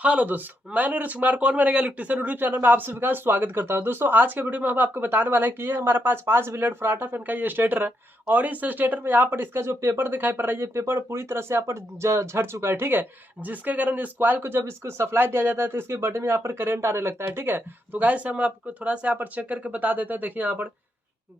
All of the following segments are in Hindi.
हेलो दोस्तों, मैं नीरज कुमार कौन बनेगा इलेक्ट्रिशियन यूट्यूब चैनल में आप सभी का स्वागत करता हूं। दोस्तों आज के वीडियो में हम आपको बताने वाले हैं कि ये हमारे पास 5 ब्लेड फराटा फैन का ये स्टेटर है। और इस स्टेटर में यहाँ पर इसका जो पेपर दिखाई पड़ रहा है, ये पेपर पूरी तरह से यहाँ पर झड़ चुका है, ठीक है। जिसके कारण इस कॉइल को जब इसको सप्लाई दिया जाता है तो इसके बटन में यहाँ पर करंट आने लगता है, ठीक है। तो गाइस हम आपको थोड़ा सा यहाँ पर चेक करके बता देते हैं। देखिए यहाँ पर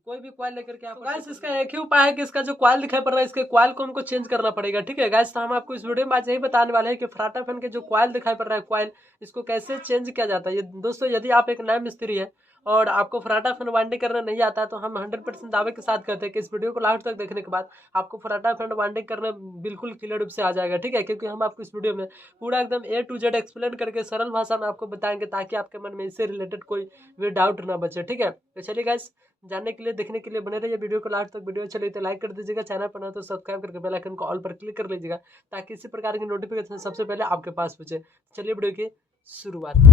कोई भी कॉइल लेकर के आप गाइस इसका एक ही उपाय है कि इसका जो कॉइल दिखाई पड़ रहा है इसके कॉइल को हमको चेंज करना पड़ेगा, ठीक है गाइस। तो हम आपको इस वीडियो में आज यही बताने वाले हैं कि फराटा फैन के जो कॉइल दिखाई पड़ रहा है कॉइल, इसको कैसे चेंज किया जाता है। ये दोस्तों यदि आप एक नया मिस्त्री है और आपको फराटा फैन वाइंडिंग करना नहीं आता है तो हम 100% दावे के साथ कहते हैं कि इस वीडियो को लास्ट तक देखने के बाद आपको फराटा फैन वाइंडिंग करना बिल्कुल क्लियर रूप से आ जाएगा, ठीक है। क्योंकि हम आपको इस वीडियो में पूरा एकदम A to Z एक्सप्लेन करके सरल भाषा में आपको बताएंगे ताकि आपके मन में इससे रिलेटेड कोई भी डाउट ना बचे, ठीक है। तो चलिए गाइस, जानने के लिए देखने के लिए बने रहिए वीडियो को लास्ट तक। वीडियो चलिए तो लाइक कर दीजिएगा, चैनल पर ना तो सब्सक्राइब करके बेल आइकन को ऑल पर क्लिक कर लीजिएगा ताकि इसी प्रकार की नोटिफिकेशन सबसे पहले आपके पास पहुंचे। चलिए वीडियो की शुरुआत।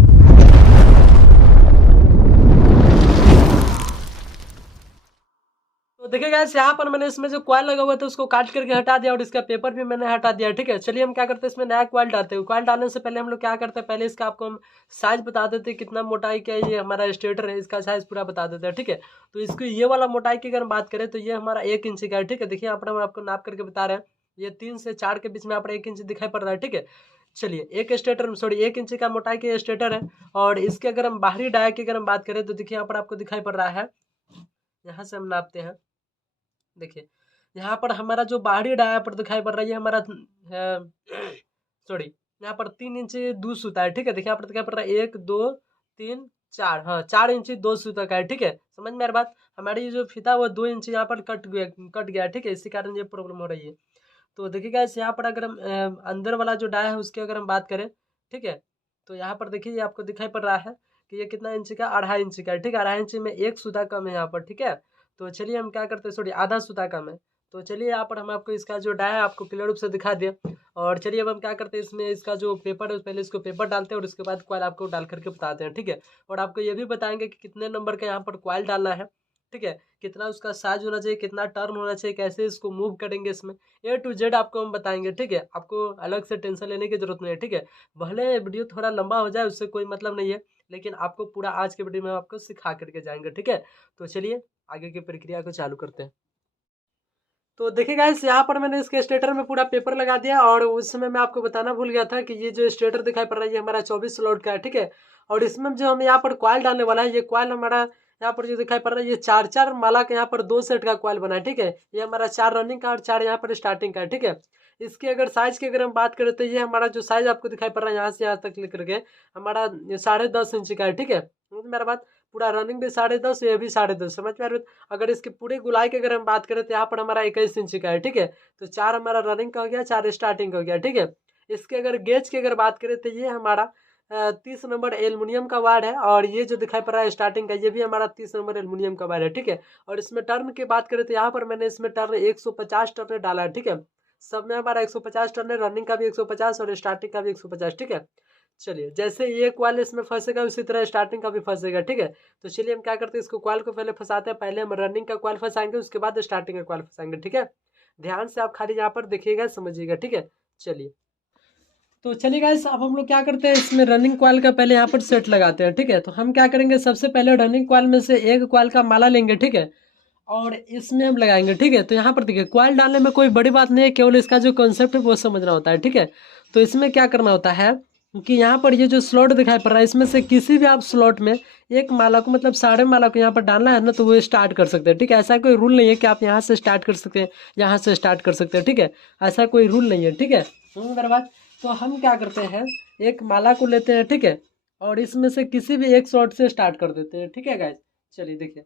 तो देखिए गाइस, यहाँ पर मैंने इसमें जो कॉइल लगा हुआ था उसको काट करके हटा दिया और इसका पेपर भी मैंने हटा दिया, ठीक है। चलिए हम क्या करते हैं, इसमें नया कॉइल डालते हैं। कॉइल डालने से पहले हम लोग क्या करते हैं, पहले इसका आपको हम साइज बता देते हैं कितना मोटाई का ये हमारा स्टेटर है, इसका साइज पूरा बता देते हैं, ठीक है। तो इसको ये वाला मोटाई की अगर हम बात करें तो ये हमारा 1 इंच का है, ठीक है। देखिए यहाँ पर हम आपको नाप करके बता रहे हैं, ये 3 से 4 के बीच में यहाँ पर 1 इंच दिखाई पड़ रहा है, ठीक है। चलिए एक स्टेटर सॉरी 1 इंच का मोटाई के स्टेटर है। और इसके अगर हम बाहरी डाया की अगर हम बात करें तो देखिए यहाँ पर आपको दिखाई पड़ रहा है, यहाँ से हम नापते हैं। देखिए यहाँ पर हमारा जो बाहरी डाया पर दिखाई पड़ रहा है ये हमारा सॉरी यहाँ पर 3 इंच 2 सूता है, ठीक है। देखिए यहाँ पर दिखाई पड़ रहा है 1 2 3 4, हाँ 4 इंच 2 सूता का है, ठीक है। समझ में आ रही बात। हमारी जो फीता वो 2 इंच यहाँ पर कट गया, ठीक है। इसी कारण ये प्रॉब्लम हो रही है। तो देखिएगा इस यहाँ पर अगर हम अंदर वाला जो डाया है उसकी अगर हम बात करें, ठीक है। तो यहाँ पर देखिए ये आपको दिखाई पड़ रहा है कि ये कितना इंच का, 2.5 इंच का है, ठीक है। 2.5 इंच में 1 सूता कम है यहाँ पर, ठीक है। तो चलिए हम क्या करते हैं, सॉरी आधा सूता कम है। तो चलिए यहाँ पर हम आपको इसका जो डाया है आपको क्लियर रूप से दिखा दिया। और चलिए अब हम क्या करते हैं, इसमें इसका जो पेपर है पहले इसको पेपर डालते हैं और उसके बाद कॉइल आपको डाल करके बताते हैं, ठीक है। और आपको ये भी बताएंगे कि कितने नंबर का यहाँ पर कॉइल डालना है, ठीक है। कितना उसका साइज होना चाहिए, कितना टर्न होना चाहिए, कैसे इसको मूव करेंगे, इसमें A to Z आपको हम बताएंगे, ठीक है। आपको अलग से टेंशन लेने की जरूरत नहीं है, ठीक है। भले वीडियो थोड़ा लंबा हो जाए उससे कोई मतलब नहीं है, लेकिन आपको पूरा आज के वीडियो में आपको सिखा करके जाएंगे, ठीक है। तो चलिए आगे की प्रक्रिया को चालू करते हैं। तो देखिए गाइस, यहाँ पर मैंने इसके स्टेटर में पूरा पेपर लगा दिया और उस समय मैं आपको बताना भूल गया था कि ये जो स्टेटर दिखाई पड़ रहा है ये हमारा 24 स्लॉट का है, ठीक है। और इसमें जो हम यहाँ पर कॉइल डालने वाला है, ये कॉइल हमारा यहाँ पर जो दिखाई पड़ रहा है ये 4 माला का यहाँ पर 2 सेट का कॉइल बना है, ठीक है। ये हमारा 4 रनिंग का और 4 यहाँ पर स्टार्टिंग का है, ठीक है। इसकी अगर साइज की अगर हम बात करें तो ये हमारा जो साइज आपको दिखाई पड़ रहा है यहाँ से यहाँ तक लेकर के हमारा 10.5 इंच का है, ठीक है। मेरा बात पूरा रनिंग भी 10.5, ये भी 10.5, समझ में आ रही है। अगर इसकी पूरी गुलाई की अगर हम बात करें तो यहाँ पर हमारा 21 इंच का है, ठीक है। तो 4 हमारा रनिंग का हो गया, 4 स्टार्टिंग का हो गया, ठीक है। इसके अगर गेज की अगर बात करें तो ये हमारा 30 नंबर एल्युमिनियम का वायर है। और ये जो दिखाई पड़ रहा है स्टार्टिंग का ये भी हमारा 30 नंबर एल्युमिनियम का वायर है, ठीक है। और इसमें टर्न की बात करें तो यहाँ पर मैंने इसमें टर्न 150 टर्न डाला है, ठीक है। सब में हमारा 150 टर्न है, रनिंग का भी 150 और स्टार्टिंग का भी 150, ठीक है। चलिए जैसे ये कॉइल इसमें फंसेगा उसी तरह स्टार्टिंग का भी फंसेगा, ठीक है। तो चलिए हम क्या करते हैं, इसको कॉइल को पहले फंसाते हैं। पहले हम रनिंग का कॉइल फंसाएंगे, उसके बाद स्टार्टिंग का कॉइल फंसाएंगे, ठीक है। ध्यान से आप खाली यहाँ पर देखिएगा, समझिएगा, ठीक है। चलिए तो चलिए गाइस, अब हम लोग क्या करते हैं, इसमें रनिंग कॉइल का पहले यहाँ पर सेट लगाते हैं, ठीक है। तो हम क्या करेंगे, सबसे पहले रनिंग कॉइल में से एक कॉइल का माला लेंगे, ठीक है। और इसमें हम लगाएंगे, ठीक है। तो यहाँ पर देखिए कॉइल डालने में कोई बड़ी बात नहीं है, केवल इसका जो कॉन्सेप्ट है वो समझना होता है, ठीक है। तो इसमें क्या करना होता है कि यहाँ पर ये जो स्लॉट दिखाई पड़ रहा है इसमें से किसी भी आप स्लॉट में एक माला को मतलब 12.5 को यहाँ पर डालना है ना, तो वो स्टार्ट कर सकते हैं, ठीक है। ऐसा कोई रूल नहीं है कि आप यहाँ से स्टार्ट कर सकते हैं, यहाँ से स्टार्ट कर सकते हैं, ठीक है। ऐसा कोई रूल नहीं है, ठीक है। मेरे बात। तो हम क्या करते हैं, एक माला को लेते हैं, ठीक है। और इसमें से किसी भी एक स्लॉट से स्टार्ट कर देते हैं, ठीक है गाइस। चलिए देखिए,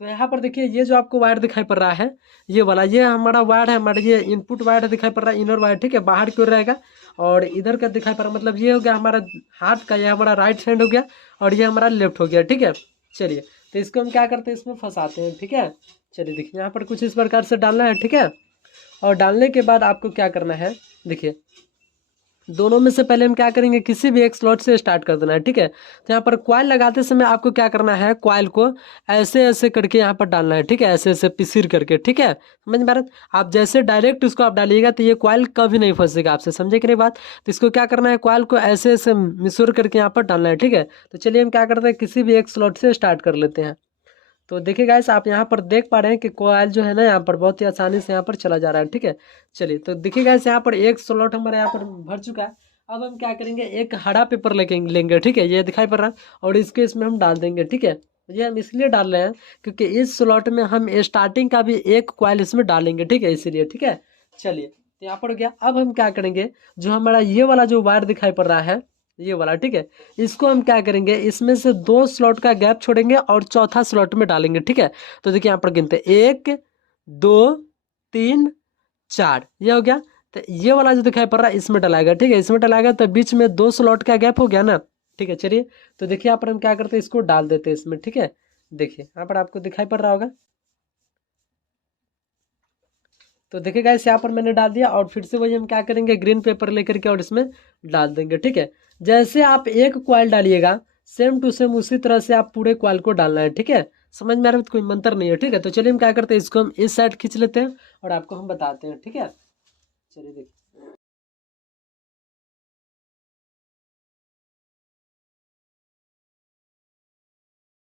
तो यहाँ पर देखिए ये जो आपको वायर दिखाई पड़ रहा है ये वाला, ये हमारा वायर है, हमारा ये इनपुट वायर दिखाई पड़ रहा है, इनर वायर, ठीक है। बाहर की ओर रहेगा। और इधर का दिखाई पड़ रहा मतलब ये हो गया हमारा हाथ का, ये हमारा राइट हैंड हो गया और ये हमारा लेफ्ट हो गया, ठीक है। चलिए तो इसको हम क्या करते हैं, इसमें फंसाते हैं, ठीक है। चलिए देखिए यहाँ पर कुछ इस प्रकार से डालना है, ठीक है। और डालने के बाद आपको क्या करना है, देखिए दोनों में से पहले हम क्या करेंगे, किसी भी एक स्लॉट से स्टार्ट कर देना है, ठीक है। तो यहाँ पर कॉइल लगाते समय आपको क्या करना है, कॉइल को ऐसे ऐसे करके यहाँ पर डालना है, ठीक है, ऐसे ऐसे पिसिर करके, ठीक है, समझ में आ रहा है। आप जैसे डायरेक्ट उसको आप डालिएगा तो ये कॉइल कभी नहीं फंसेगा आपसे, समझे कि नहीं बात। तो इसको क्या करना है, कॉइल को ऐसे ऐसे मिसोर करके यहाँ पर डालना है, ठीक है। तो चलिए हम क्या करते हैं, किसी भी एक स्लॉट से स्टार्ट कर लेते हैं। तो देखिए गाइस, आप यहाँ पर देख पा रहे हैं कि कॉइल जो है ना यहाँ पर बहुत ही आसानी से यहाँ पर चला जा रहा है, ठीक है। चलिए तो देखिए गाइस, यहाँ पर एक स्लॉट हमारे यहाँ पर भर चुका है। अब हम क्या करेंगे, एक हरा पेपर लेंगे, ठीक है, ये दिखाई पड़ रहा है, और इसके इसमें हम डाल देंगे, ठीक है। ये हम इसलिए डाल रहे हैं क्योंकि इस स्लॉट में हम स्टार्टिंग का भी एक कॉइल इसमें डालेंगे, ठीक है, इसीलिए, ठीक है। चलिए तो यहाँ पर हो गया। अब हम क्या करेंगे, जो हमारा ये वाला जो वायर दिखाई पड़ रहा है, ये वाला, ठीक है, इसको हम क्या करेंगे, इसमें से 2 स्लॉट का गैप छोड़ेंगे और चौथा स्लॉट में डालेंगे, ठीक है। तो देखिए यहाँ पर गिनते 1 2 3 4, ये हो गया। तो ये वाला जो दिखाई पड़ रहा है इसमें डलाएगा, ठीक है, इसमें डलाएगा तो बीच में 2 स्लॉट का गैप हो गया ना, ठीक है। चलिए तो देखिए यहाँ पर हम क्या करते हैं, इसको डाल देते हैं इसमें, ठीक है। देखिए यहाँ पर आपको दिखाई पड़ रहा होगा। तो देखिए गाइस, यहाँ पर मैंने डाल दिया और फिर से वही हम क्या करेंगे, ग्रीन पेपर लेकर के और इसमें डाल देंगे, ठीक है। जैसे आप एक कॉइल डालिएगा, सेम टू सेम उसी तरह से आप पूरे कॉइल को डालना है, ठीक है। समझ में आ रहा है, तो कोई मंत्र नहीं है, ठीक है। तो चलिए हम क्या करते हैं, इसको हम इस साइड खींच लेते हैं और आपको हम बताते हैं, ठीक है। चलिए देखिए,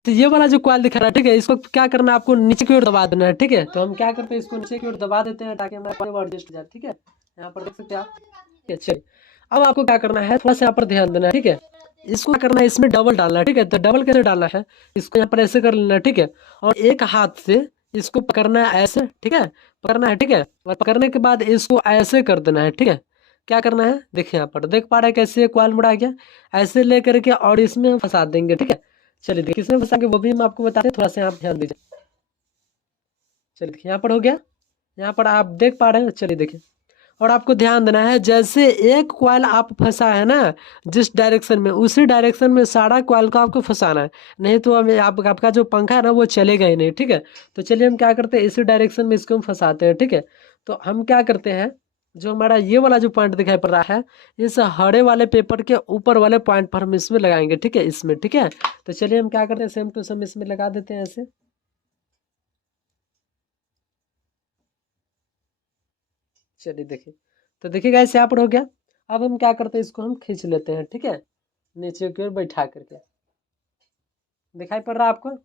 तो ये वाला जो कॉइल दिख रहा है, ठीक है, इसको क्या करना है, आपको नीचे की ओर दबा देना है, ठीक है। तो हम क्या करते हैं, इसको नीचे की ओर दबा देते हैं ताकि हमारा एडजस्ट हो जाए, ठीक है। यहाँ पर देख सकते हैं आप, ठीक है। चलिए अब आपको क्या करना है, थोड़ा सा यहाँ पर ध्यान देना है, ठीक है। इसको क्या करना है, इसमें डबल डालना है, ठीक है। तो डबल कैसे डालना है, इसको यहाँ पर ऐसे कर लेना है, ठीक है। और एक हाथ से इसको पकड़ना है ऐसे, ठीक है, पकड़ना है, ठीक है। और पकड़ने के बाद इसको ऐसे कर देना है, ठीक है। क्या करना है, देखिए यहाँ पर देख पा रहे हैं कैसे कॉइल मुड़ा गया, ऐसे ले करके और इसमें हम फंसा देंगे, ठीक है। चलिए देखिए, किसमें फंसाएंगे वो भी हम आपको बताते हैं, थोड़ा सा आप ध्यान दीजिए। चलिए देखिए, यहाँ पर हो गया, यहाँ पर आप देख पा रहे हैं। चलिए देखिए, और आपको ध्यान देना है, जैसे एक कॉइल आप फंसा है ना जिस डायरेक्शन में, उसी डायरेक्शन में सारा कॉइल को आपको फंसाना है, नहीं तो हमें आपका जो पंखा है ना वो चलेगा ही नहीं, ठीक है। तो चलिए हम क्या करते हैं, इसी डायरेक्शन में इसको हम फंसाते हैं, ठीक है। तो हम क्या करते हैं, जो हमारा ये वाला जो पॉइंट दिखाई पड़ रहा है, इस हरे वाले पेपर के ऊपर वाले पॉइंट पर हम इसमें लगाएंगे, ठीक है, इसमें, ठीक है। तो चलिए हम क्या करते हैं, सेम टू सेम इसमें लगा देते हैं ऐसे। चलिए देखिए, तो देखिए गाइस, यहाँ पर हो गया। अब हम क्या करते हैं, इसको हम खींच लेते हैं, ठीक है, नीचे की ओर बैठा करके। दिखाई पड़ रहा है आपको।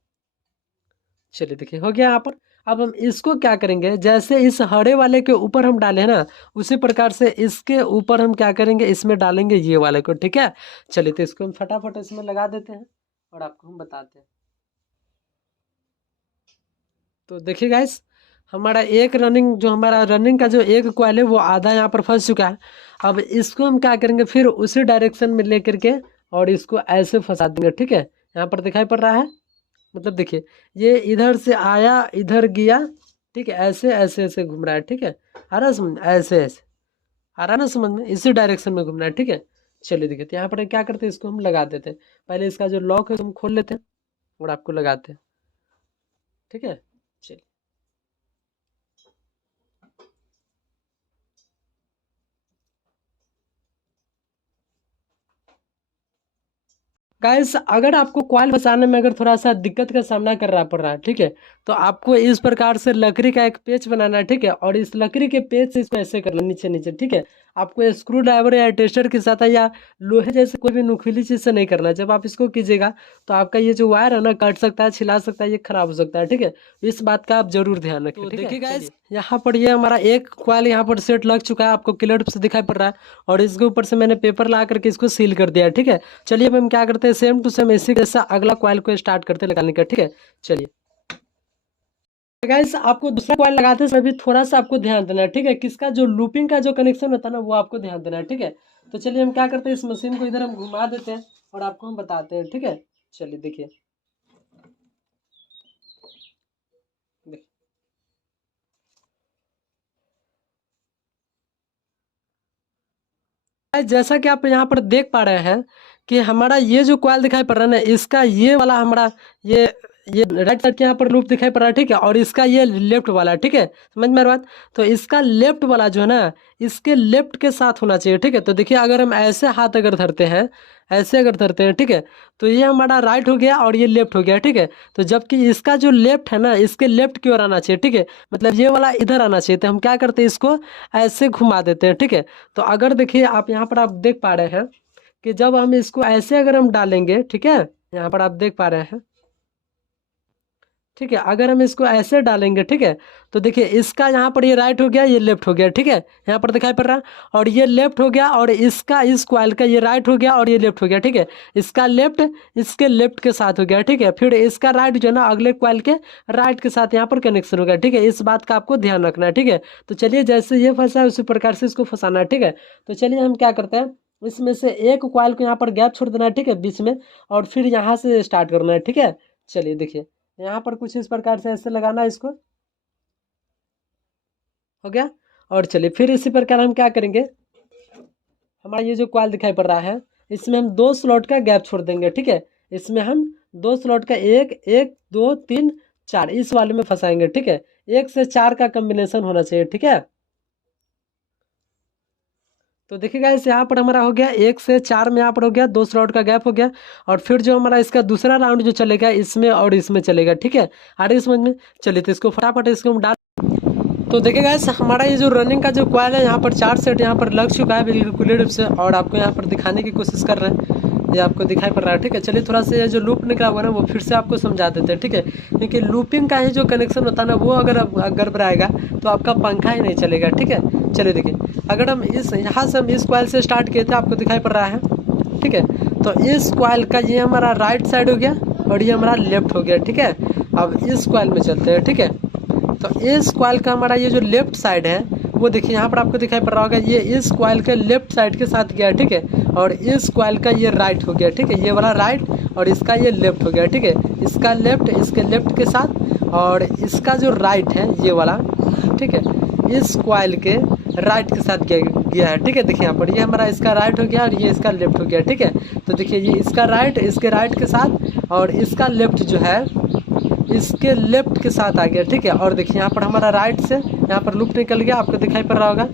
चलिए देखिए, हो गया यहाँ पर। अब हम इसको क्या करेंगे, जैसे इस हरे वाले के ऊपर हम डाले हैं ना, उसी प्रकार से इसके ऊपर हम क्या करेंगे, इसमें डालेंगे ये वाले को, ठीक है। चलिए तो इसको हम फटाफट इसमें लगा देते हैं और आपको हम बताते हैं। तो देखिए गाइस, हमारा एक रनिंग जो हमारा रनिंग का जो एक कॉइल है वो आधा यहाँ पर फंस चुका है। अब इसको हम क्या करेंगे, फिर उसी डायरेक्शन में लेकर के और इसको ऐसे फंसा देंगे, ठीक है। यहाँ पर दिखाई पड़ रहा है, मतलब देखिए, ये इधर से आया इधर गया, ठीक है, ऐसे ऐसे ऐसे घूम रहा है, ठीक है। आ रहा है समझ, ऐसे ऐसे आ रहा है ना समझ में, इसी डायरेक्शन में घूमना है, ठीक है। चलिए देखिए, तो यहाँ पर क्या करते हैं, इसको हम लगा देते हैं। पहले इसका जो लॉक है हम खोल लेते हैं और आपको लगाते हैं, ठीक है। चलिए गाइस, अगर आपको कॉइल फंसाने में अगर थोड़ा सा दिक्कत का सामना करना पड़ रहा है, ठीक है, तो आपको इस प्रकार से लकड़ी का एक पेच बनाना है, ठीक है। और इस लकड़ी के पेच से इसको ऐसे करना नीचे नीचे, ठीक है। आपको स्क्रू ड्राइवर या टेस्टर के साथ या लोहे जैसे कोई भी नुकीली चीज से नहीं करना है। जब आप इसको कीजिएगा तो आपका ये जो वायर है ना कट सकता है, छिला सकता है, ये खराब हो सकता है, ठीक है। इस बात का आप जरूर ध्यान रखें, ठीक है। देखिए गाइस, यहाँ पर ये हमारा एक कॉइल यहाँ पर सेट लग चुका है, आपको क्लियर से दिखाई पड़ रहा है। और इसके ऊपर से मैंने पेपर ला करके इसको सील कर दिया है, ठीक है। चलिए अब हम क्या करते हैं, सेम टू सेम इसी जैसा अगला कॉइल को स्टार्ट करते लगाने का, ठीक है। चलिए गाइस, आपको दूसरा कॉइल लगाते समय भी थोड़ा सा आपको ध्यान देना है, ठीक है। किसका जो लूपिंग का जो कनेक्शन होता है ना वो आपको ध्यान देना है, ठीक है। तो चलिए हम क्या करते हैं, इस मशीन को इधर हम घुमा देते हैं और आपको हम बताते हैं, ठीक है। चलिए देखिए, जैसा कि आप यहाँ पर देख पा रहे हैं कि हमारा ये जो कॉइल दिखाई पड़ रहा है ना, इसका ये वाला हमारा ये ये राइट साइड के यहाँ पर लूप दिखाई पड़ रहा है, ठीक है, और इसका ये लेफ्ट वाला, ठीक है, समझ में आ रहा है बात। तो इसका लेफ्ट वाला जो है ना, इसके लेफ्ट के साथ होना चाहिए, ठीक है। तो देखिए अगर हम ऐसे हाथ अगर धरते हैं, ऐसे अगर धरते हैं, ठीक है, तो ये हमारा राइट हो गया और ये लेफ्ट हो गया, ठीक है। तो जबकि इसका जो लेफ्ट है ना, इसके लेफ्ट की ओर आना चाहिए, ठीक है, मतलब ये वाला इधर आना चाहिए। तो हम क्या करते हैं, इसको ऐसे घुमा देते हैं, ठीक है। तो अगर देखिए आप यहाँ पर आप देख पा रहे हैं कि जब हम इसको ऐसे अगर हम डालेंगे, ठीक है, यहाँ पर आप देख पा रहे हैं, ठीक है, अगर हम इसको ऐसे डालेंगे, ठीक है, तो देखिए इसका यहाँ पर ये राइट हो गया, ये लेफ्ट हो गया, ठीक है, यहाँ पर दिखाई पड़ रहा है, और ये लेफ्ट हो गया, और इसका इस कॉइल का ये राइट हो गया और ये लेफ्ट हो गया, ठीक है। इसका लेफ्ट इसके लेफ्ट के साथ हो गया, ठीक है। फिर इसका राइट जो है ना, अगले कॉइल के राइट के साथ यहाँ पर कनेक्शन हो गया, ठीक है। इस बात का आपको ध्यान रखना है, ठीक है। तो चलिए जैसे ये फंसा है उसी प्रकार से इसको फंसाना है, ठीक है। तो चलिए हम क्या करते हैं, इसमें से एक कॉइल को यहाँ पर गैप छोड़ देना है, ठीक है, बीच में, और फिर यहाँ से स्टार्ट करना है, ठीक है। चलिए देखिए यहाँ पर कुछ इस प्रकार से ऐसे लगाना है, इसको हो गया। और चलिए फिर इसी प्रकार हम क्या करेंगे, हमारा ये जो कॉइल दिखाई पड़ रहा है, इसमें हम 2 स्लॉट का गैप छोड़ देंगे, ठीक है। इसमें हम 2 स्लॉट का 1 1 2 3 4 इस वाले में फंसाएंगे, ठीक है। 1 से 4 का कॉम्बिनेशन होना चाहिए, ठीक है। तो देखिएगा इस यहाँ पर हमारा हो गया 1 से 4 में, यहाँ पर हो गया 2 स्लॉट का गैप हो गया। और फिर जो हमारा इसका दूसरा राउंड जो चलेगा इसमें और इसमें चलेगा, ठीक है। आ रही समझ में। चलिए तो इसको फटाफट इसको हम डाल। तो देखिएगा इस हमारा ये जो रनिंग का जो कॉइल है, यहाँ पर 4 सेट यहाँ पर लग चुका है बिल्कुल रूप से, और आपको यहाँ पर दिखाने की कोशिश कर रहे हैं, ये आपको दिखाई पड़ रहा है, ठीक है। चलिए थोड़ा सा ये जो लूप निकला हुआ है ना, वो फिर से आपको समझा देते हैं, ठीक है। क्योंकि लूपिंग का ही जो कनेक्शन होता है ना, वो अगर गड़बड़ाएगा तो आपका पंखा ही नहीं चलेगा, ठीक है। चलिए देखिए अगर हम इस यहाँ से हम इस कॉइल से स्टार्ट किए थे, आपको दिखाई पड़ रहा है, ठीक है। तो इस कॉइल का ये हमारा राइट साइड हो गया और ये हमारा लेफ्ट हो गया, ठीक है। अब इस कॉइल में चलते हैं, ठीक है। तो इस कॉइल का हमारा ये जो लेफ्ट साइड है, वो देखिए यहाँ पर आपको दिखाई पड़ रहा होगा, ये इस कॉइल के लेफ्ट साइड के साथ गया, ठीक है। और इस कॉइल का ये राइट हो गया, ठीक है, ये वाला राइट, और इसका ये लेफ्ट हो गया, ठीक है। इसका लेफ्ट इसके लेफ्ट के साथ, और इसका जो राइट है ये वाला, ठीक है, इस कॉइल के राइट के साथ गया है, ठीक है। देखिए यहाँ पर ये हमारा इसका राइट हो गया और ये इसका लेफ्ट हो गया, ठीक है। तो देखिए ये इसका राइट इसके राइट के साथ, और इसका लेफ्ट जो है इसके लेफ्ट के साथ आ गया, ठीक है। और देखिए यहाँ पर हमारा राइट से यहाँ पर लूप निकल गया, आपको दिखाई पड़ रहा होगा,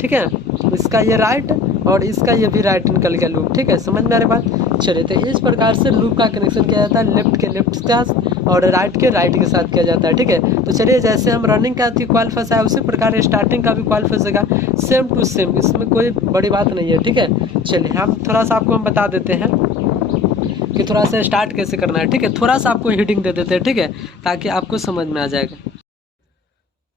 ठीक है। इसका ये राइट और इसका ये भी राइट निकल गया लूप, ठीक है, समझ में आ रही बात। चलिए तो इस प्रकार से लूप का कनेक्शन किया जाता है, लेफ्ट के लेफ्ट के साथ और राइट के राइट के साथ किया जाता है, ठीक है। तो चलिए जैसे हम रनिंग का कॉइल फंसा है, उसी प्रकार स्टार्टिंग का भी कॉइल फंसेगा, सेम टू सेम, इसमें कोई बड़ी बात नहीं है, ठीक है। चलिए हम थोड़ा सा आपको हम बता देते हैं कि थोड़ा सा स्टार्ट कैसे करना है, ठीक है। थोड़ा सा आपको हीटिंग दे देते हैं, ठीक है, ताकि आपको समझ में आ जाएगा।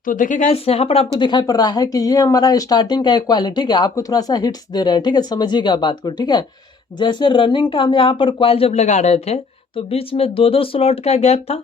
तो देखिए गाइस यहाँ पर आपको दिखाई पड़ रहा है कि ये हमारा स्टार्टिंग का एक कॉइल है, ठीक है। आपको थोड़ा सा हिट्स दे रहे हैं, ठीक है, समझिएगा बात को, ठीक है। जैसे रनिंग का हम यहाँ पर कॉइल जब लगा रहे थे, तो बीच में 2-2 स्लॉट का गैप था।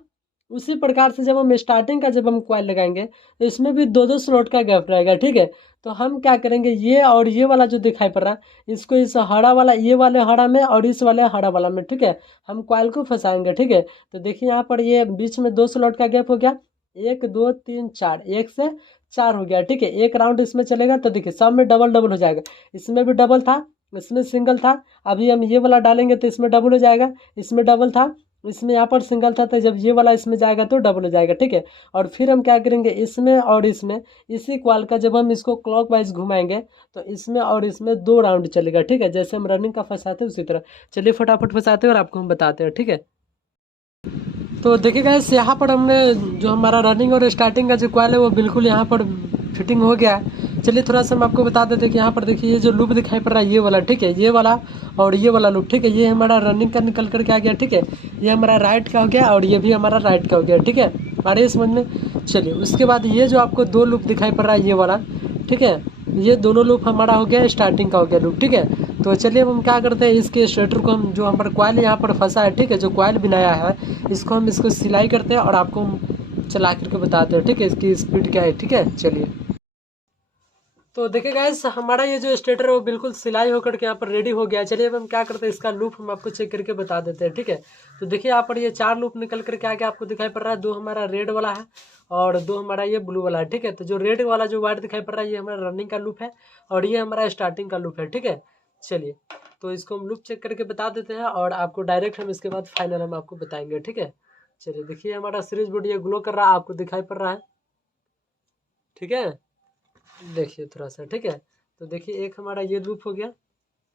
उसी प्रकार से जब हम स्टार्टिंग का जब हम कॉइल लगाएंगे, तो इसमें भी 2-2 स्लॉट का गैप रहेगा, ठीक है। तो हम क्या करेंगे, ये और ये वाला जो दिखाई पड़ रहा है, इसको इस हरा वाला, ये वाले हरा में और इस वाले हरा वाला में, ठीक है, हम कॉइल को फंसाएंगे, ठीक है। तो देखिए यहाँ पर ये बीच में 2 स्लॉट का गैप हो गया, 1 2 3 4, 1 से 4 हो गया, ठीक है। एक राउंड इसमें चलेगा, तो देखिए सब में डबल डबल हो जाएगा। इसमें भी डबल था, इसमें सिंगल था, अभी हम ये वाला डालेंगे तो इसमें डबल हो जाएगा, इसमें डबल था, इसमें यहाँ पर सिंगल था, तो जब ये वाला इसमें जाएगा तो डबल हो जाएगा, ठीक है। और फिर हम क्या करेंगे, इसमें और इसमें इसी कॉइल का जब हम इसको क्लॉकवाइज घुमाएंगे, तो इसमें और इसमें 2 राउंड चलेगा, ठीक है, जैसे हम रनिंग का फंसाते हैं उसी तरह। चलिए फटाफट फंसाते हैं और आपको हम बताते हैं, ठीक है। तो देखिए गाइस यहाँ पर हमने जो हमारा रनिंग और स्टार्टिंग का जो कॉइल है, वो बिल्कुल यहाँ पर फिटिंग हो गया है। चलिए थोड़ा सा हम आपको बता देते हैं कि यहाँ पर देखिए ये जो लूप दिखाई पड़ रहा है, ये वाला, ठीक है, ये वाला और ये वाला लूप, ठीक है, ये हमारा रनिंग का निकल कर के आ गया, ठीक है। ये हमारा राइट का हो गया और ये भी हमारा राइट का हो गया, ठीक है, आ रही है समझ में। चलिए उसके बाद ये जो आपको 2 लूप दिखाई पड़ रहा है, ये वाला, ठीक है, ये दोनों लूप हमारा हो गया स्टार्टिंग का हो गया लूप, ठीक है। तो चलिए अब हम क्या करते हैं, इसके स्ट्रेटर को हम जो हमारा कॉइल यहाँ पर फंसा है, ठीक है, जो कॉइल बनाया है, इसको हम इसको सिलाई करते हैं और आपको चला करके बताते हैं, ठीक है, इसकी स्पीड क्या है, ठीक है। चलिए तो देखिए गाइस हमारा ये जो स्टेटर है वो बिल्कुल सिलाई होकर के यहाँ पर रेडी हो गया। चलिए अब हम क्या करते हैं, इसका लूप हम आपको चेक करके बता देते हैं, ठीक है। तो देखिए यहाँ पर ये 4 लूप निकल करके आगे आपको दिखाई पड़ रहा है, 2 हमारा रेड वाला है और 2 हमारा ये ब्लू वाला है, ठीक है। तो जो रेड वाला जो वाइट दिखाई पड़ रहा है, ये हमारा रनिंग का लूप है और ये हमारा स्टार्टिंग का लूप है, ठीक है। चलिए तो इसको हम लूप चेक करके बता देते हैं और आपको डायरेक्ट हम इसके बाद फाइनल हम आपको बताएंगे, ठीक है। चलिए देखिए हमारा सीरीज बोर्ड ये ग्लो कर रहा है, आपको दिखाई पड़ रहा है, ठीक है। देखिए थोड़ा सा, ठीक है। तो देखिए एक हमारा ये लूप हो गया,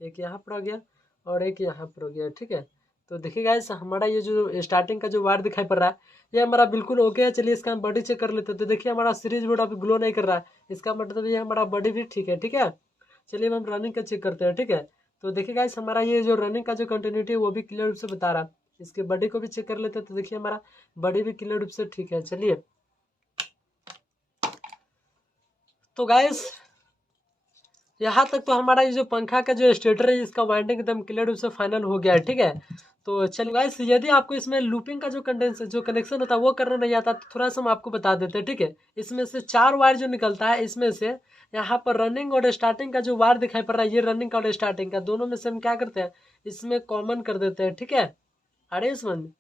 एक यहाँ पर आ गया और एक यहाँ पर हो गया, ठीक है। तो देखिए गाइस हमारा ये जो स्टार्टिंग का जो वायर दिखाई पड़ रहा है ये हमारा बिल्कुल ओके है। चलिए इसका हम बॉडी चेक कर लेते हैं। तो देखिए हमारा सीरीज बोर्ड अभी ग्लो नहीं कर रहा है, इसका मतलब ये हमारा बॉडी भी ठीक है, ठीक है। चलिए अब हम रनिंग का चेक करते हैं, ठीक है। तो देखिए गाइस हमारा ये जो रनिंग का जो कंटिन्यूटी है वो भी क्लियर रूप से बता रहा है। इसके बॉडी को भी चेक कर लेते हैं। तो देखिए हमारा बॉडी भी क्लियर रूप से ठीक है। चलिए तो गाइस यहाँ तक तो हमारा ये जो पंखा का जो स्टेटर है इसका वाइंडिंग एकदम क्लियर रूप से फाइनल हो गया है, ठीक है। तो चलिए गाइस यदि आपको इसमें लूपिंग का जो कनेक्शन होता है वो करना नहीं आता तो थोड़ा सा हम आपको बता देते हैं, ठीक है। इसमें से 4 वायर जो निकलता है, इसमें से यहाँ पर रनिंग और स्टार्टिंग का जो वायर दिखाई पड़ रहा है ये रनिंग का और स्टार्टिंग का दोनों में से हम क्या करते हैं, इसमें कॉमन कर देते हैं, ठीक है। अरे समझ में,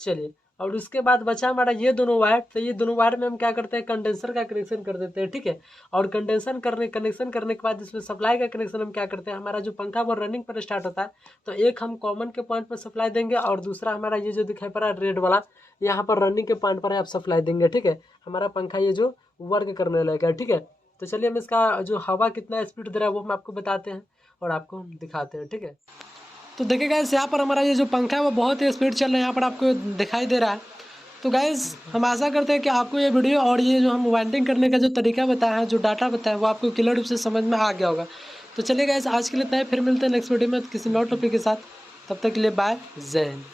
चलिए। और उसके बाद बचा हमारा ये दोनों वायर, तो ये दोनों वायर में हम क्या करते हैं, कंडेंसर का कनेक्शन कर देते हैं, ठीक है। और कनेक्शन करने के बाद इसमें सप्लाई का कनेक्शन हम क्या करते हैं, हमारा जो पंखा वो रनिंग पर स्टार्ट होता है तो एक हम कॉमन के पॉइंट पर सप्लाई देंगे और दूसरा हमारा ये जो दिखाई पड़ रहा है रेड वाला यहाँ पर रनिंग के पॉइंट पर आप सप्लाई देंगे, ठीक है। हमारा पंखा ये जो वर्क करने लगेगा, ठीक है। तो चलिए हम इसका जो हवा कितना स्पीड दे रहा है वो हम आपको बताते हैं और आपको हम दिखाते हैं, ठीक है। तो देखिए गाइस यहाँ पर हमारा ये जो पंखा है वो बहुत ही स्पीड चल रहा है, यहाँ पर आपको दिखाई दे रहा है। तो गाइस हम आशा करते हैं कि आपको ये वीडियो और ये जो हम वाइंडिंग करने का जो तरीका बताया है, जो डाटा बताया है वो आपको क्लियर रूप से समझ में आ गया होगा। तो चलिए गाइस आज के लिए इतना ही, फिर मिलते हैं नेक्स्ट वीडियो में किसी नए टॉपिक के साथ। तब तक के लिए बाय, जय हिंद।